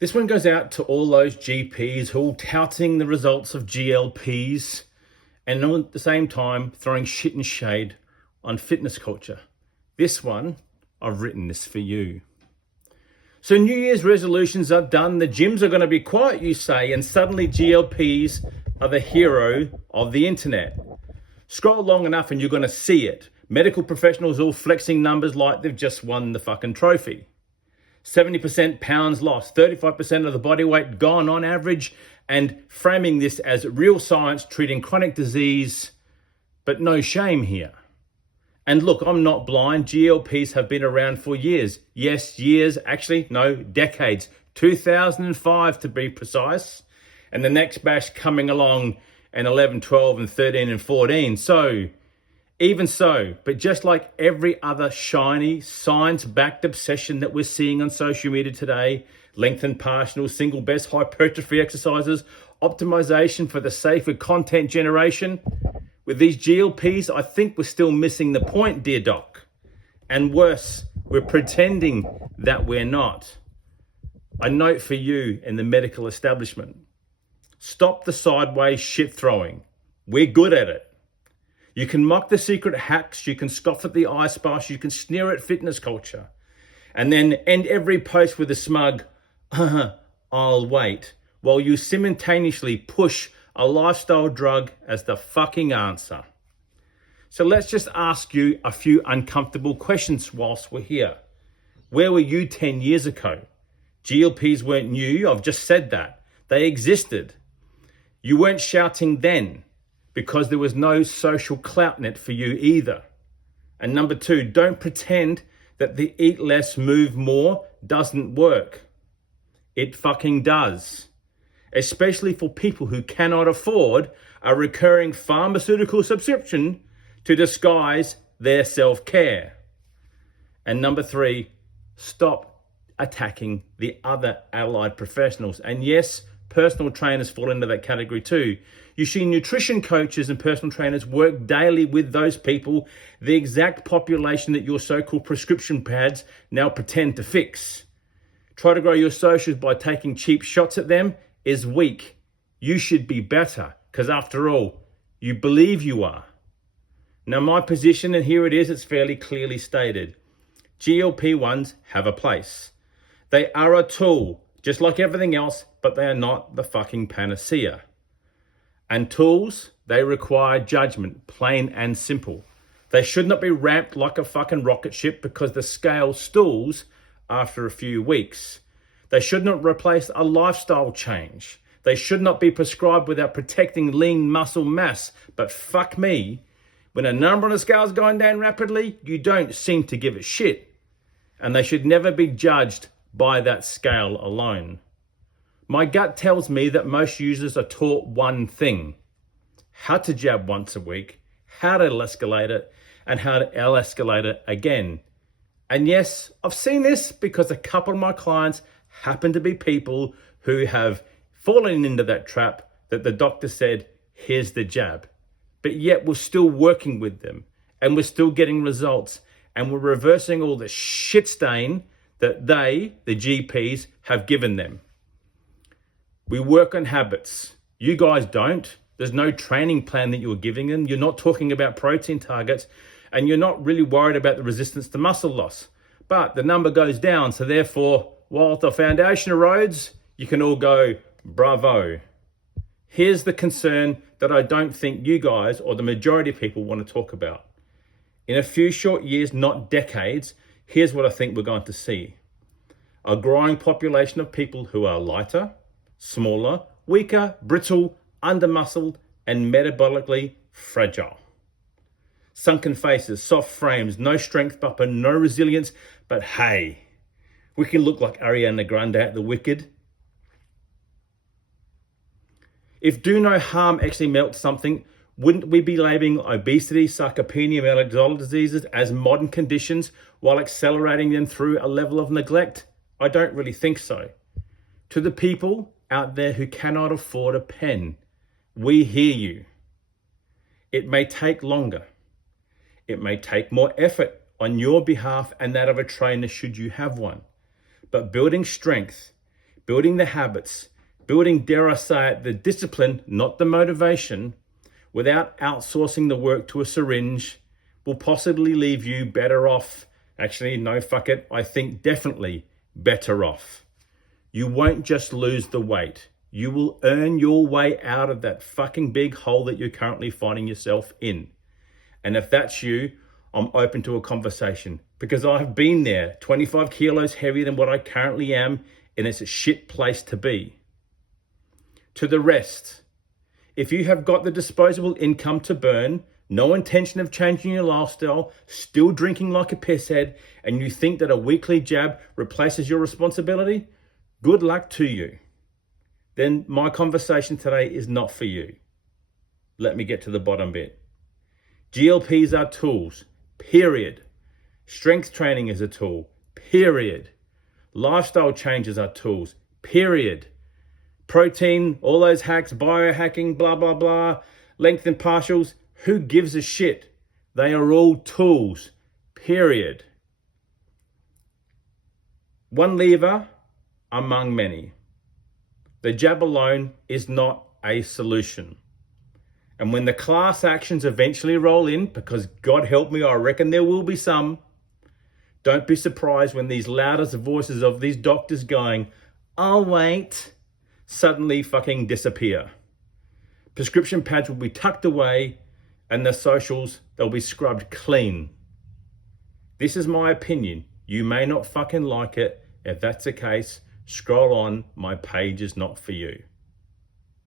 This one goes out to all those GPs who are touting the results of GLPs and at the same time throwing shit and shade on fitness culture. This one, I've written this for you. So New Year's resolutions are done. The gyms are going to be quiet, you say, and suddenly GLPs are the hero of the internet. Scroll long enough and you're going to see it. Medical professionals all flexing numbers like they've just won the fucking trophy. 70% pounds lost, 35% of the body weight gone on average, and framing this as real science treating chronic disease, but no shame here. And look, I'm not blind. GLPs have been around for years. Yes, years, actually, no, decades. 2005 to be precise. And the next batch coming along in 11, 12, and 13 and 14. So, even so, but just like every other shiny, science-backed obsession that we're seeing on social media today, lengthened partial, single best hypertrophy exercises, optimization for the sake of content generation, with these GLPs, I think we're still missing the point, dear doc. And worse, we're pretending that we're not. A note for you in the medical establishment. Stop the sideways shit throwing. We're good at it. You can mock the secret hacks, you can scoff at the ice bath, you can sneer at fitness culture, and then end every post with a smug, I'll wait, while you simultaneously push a lifestyle drug as the fucking answer. So let's just ask you a few uncomfortable questions whilst we're here. Where were you 10 years ago? GLPs weren't new, I've just said that. They existed. You weren't shouting then, because there was no social clout net for you either. And number two, don't pretend that the eat less, move more doesn't work. It fucking does. Especially for people who cannot afford a recurring pharmaceutical subscription to disguise their self-care. And number three, stop attacking the other allied professionals. And yes, personal trainers fall into that category too. You see nutrition coaches and personal trainers work daily with those people, the exact population that your so-called prescription pads now pretend to fix. Try to grow your socials by taking cheap shots at them is weak. You should be better, because after all, you believe you are. Now my position, and here it is, it's fairly clearly stated. GLP-1s have a place. They are a tool, just like everything else, but they are not the fucking panacea. And tools, they require judgment, plain and simple. They should not be ramped like a fucking rocket ship because the scale stools after a few weeks. They should not replace a lifestyle change. They should not be prescribed without protecting lean muscle mass. But fuck me, when a number on the scale is going down rapidly, you don't seem to give a shit. And they should never be judged by that scale alone. My gut tells me that most users are taught one thing: how to jab once a week, how to escalate it, and how to escalate it again. And yes, I've seen this because a couple of my clients happen to be people who have fallen into that trap that the doctor said, here's the jab. But yet we're still working with them and we're still getting results and we're reversing all the shit stain that they, the GPs, have given them. We work on habits. You guys don't. There's no training plan that you're giving them. You're not talking about protein targets, and you're not really worried about the resistance to muscle loss. But the number goes down, so therefore, while the foundation erodes, you can all go, bravo. Here's the concern that I don't think you guys or the majority of people want to talk about. In a few short years, not decades, here's what I think we're going to see. A growing population of people who are lighter, smaller, weaker, brittle, undermuscled, and metabolically fragile. Sunken faces, soft frames, no strength buffer, no resilience, but hey, we can look like Ariana Grande at the Wicked. If do no harm actually melts something, wouldn't we be labeling obesity, sarcopenia, metabolic diseases as modern conditions while accelerating them through a level of neglect? I don't really think so. To the people out there who cannot afford a pen, we hear you. It may take longer. It may take more effort on your behalf and that of a trainer should you have one. But building strength, building the habits, building, dare I say it, the discipline, not the motivation, without outsourcing the work to a syringe, will possibly leave you better off. Actually, no, fuck it. I think definitely better off. You won't just lose the weight. You will earn your way out of that fucking big hole that you're currently finding yourself in. And if that's you, I'm open to a conversation, because I've been there, 25 kilos heavier than what I currently am, and it's a shit place to be. To the rest, if you have got the disposable income to burn, no intention of changing your lifestyle, still drinking like a pisshead, and you think that a weekly jab replaces your responsibility, good luck to you. Then my conversation today is not for you. Let me get to the bottom bit. GLPs are tools, period. Strength training is a tool, period. Lifestyle changes are tools, period. Protein, all those hacks, biohacking, blah, blah, blah, lengthened partials, who gives a shit? They are all tools, period. One lever among many. The jab alone is not a solution. And when the class actions eventually roll in, because God help me, I reckon there will be some, don't be surprised when these loudest voices of these doctors going, "I'll wait," suddenly fucking disappear. Prescription pads will be tucked away, and the socials, they'll be scrubbed clean. This is my opinion. You may not fucking like it. If that's the case, scroll on. My page is not for you.